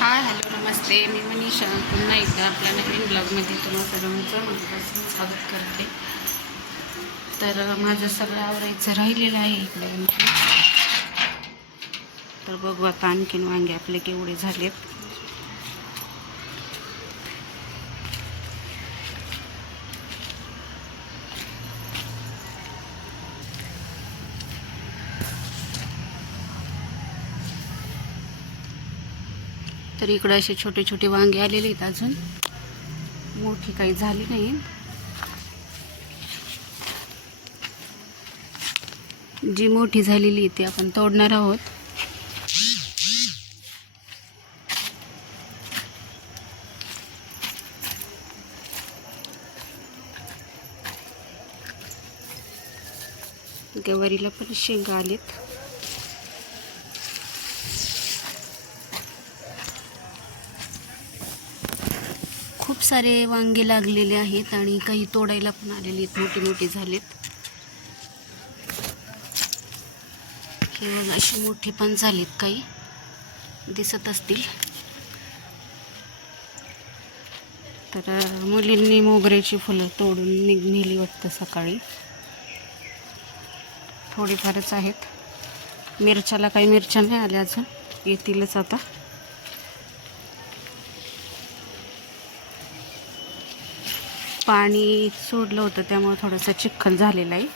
Hi hello नमस्ते. मी मनीषा. पुन्हा एकदा आपल्या नवीन ब्लॉगमध्ये तुम्हा सर्वांचं मनापासून स्वागत करते. तर माझं सगळं आवरायचं राहिलेलं आहे इकडे. तर बघू आता आणखीन वांगे आपले केवढे झालेत. तर इकडं असे छोटे छोटे वांगे आलेले आहेत अजून. मोठी काही झाली नाही. जी मोठी झालेली आहे ती आपण तोडणार आहोत. गवारीला पण शेंगा आलेत. खूप सारे वांगे लागलेले आहेत आणि काही तोडायला पण आलेले आहेत मोठे मोठे झालेत. हे असे मोठे पण झालेत काही. दिसत असतील. तर मुलींनी मोगऱ्याची फुलं तोडून निघ नेली वाटतं सकाळी. थोडीफारच आहेत. मिरच्याला काही मिरच्या नाही आल्या अजून. येतीलच आता. पाणी सोडलं होतं त्यामुळे थोडंसं चिखल झालेलं आहे.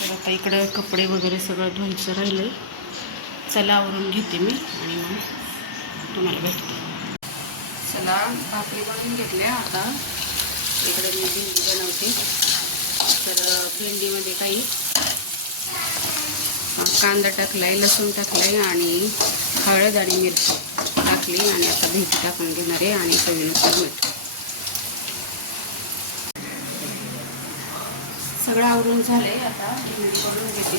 तर आता इकडं कपडे वगैरे सगळं धुवायचं राहिलं चला आवरून घेते मी आणि मग तुम्हाला भेटते. चला भाकरी बनवून घेतल्या आता. इकडे मी भेंडी बनवते. तर भेंडीमध्ये काही कांदा टाकला आहे लसूण टाकलाय आणि हळद आणि मिरची. टाकली आणि आता भेंडी टाकून घेणार आहे आणि चवीनुसार मीठ सगळं आवरून झालंय आता भेंडी करून घेते.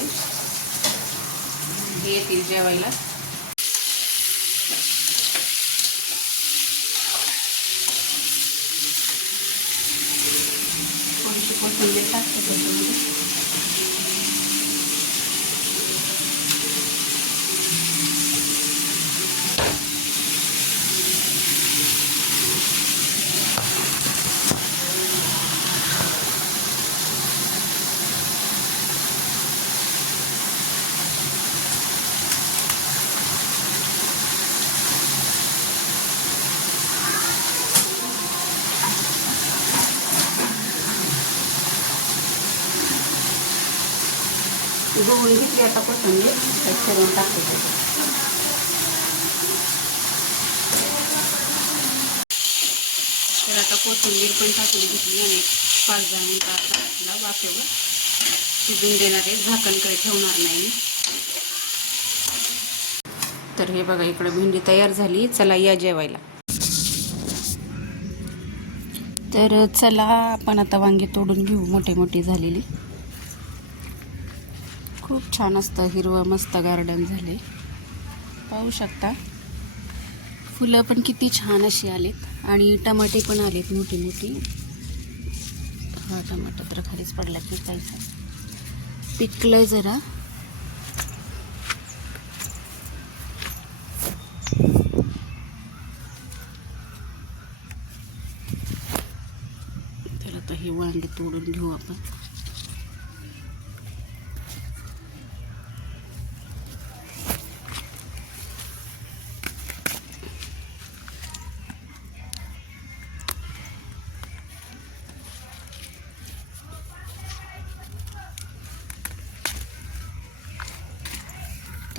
हे येतील जेवायला. थोडीशी कोथिंबीर टाकते त्याच्यामध्ये? उगवून घेतली आता कोथिंबीर त्यात करून टाकते. तर आता कोथिंबीर पण टाकून घेतली आणि पाच दहा मिनटं आता वाफेवर शिजून देणार आहे. झाकण काही ठेवणार नाही. तर हे बघा इकडे भेंडी तयार झाली. चला या जेवायला. तर चला आपण आता वांगी तोडून घेऊ. मोठे मोठी झालेली. खूप छान असतं हिरवं मस्त गार्डन झाले. पाहू शकता. फुलं पण किती छान अशी आलेत आणि टमाटे पण आलेत मोठी मोठी. हा टमाटा तर खालीच पडला की जायचा पिकलंय जरा. त्याला तर हे वांगे तोडून घेऊ आपण.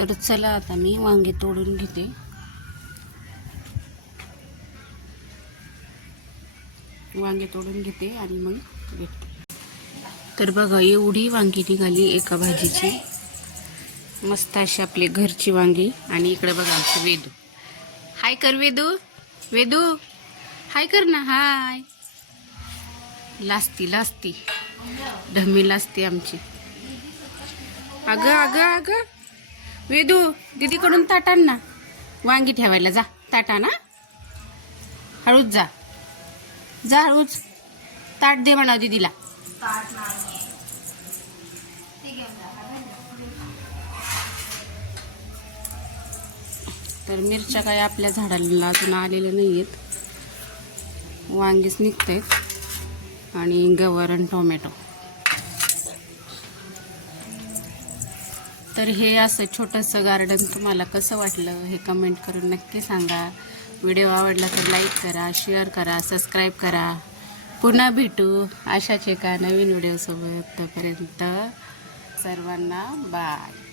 तर चला आता मी वांगे तोडून घेते. वांगे तोडून घेते आणि मग भेटते तर बघा एवढी वांगी निघाली एका भाजीची. मस्त अशी आपली घरची वांगी आणि इकडे बघा आमचं वेदू. हाय कर वेदू. वेदू हाय कर ना हाय. लास्ती लास्ती. ढमी लास्ती आमची. अगं अगं अगं. वेदू दीदीकडून ताटान. ना वांगी ठेवायला जा ताटाना. हळूच जा. जा हळूच. ताट दे म्हणा दीदीला. तर मिरच्या काही आपल्या झाडाला अजून आलेल्या नाही आहेत वांगीच निघत आहेत आणि गवर आणि टोमॅटो. तर हे असं छोटंसं गार्डन तुम्हाला कसं वाटलं हे कमेंट करून नक्की सांगा. व्हिडिओ आवडला तर लाईक करा शेअर करा सबस्क्राईब करा. पुन्हा भेटू अशाच एका नवीन व्हिडिओसोबत तोपर्यंत सर्वांना बाय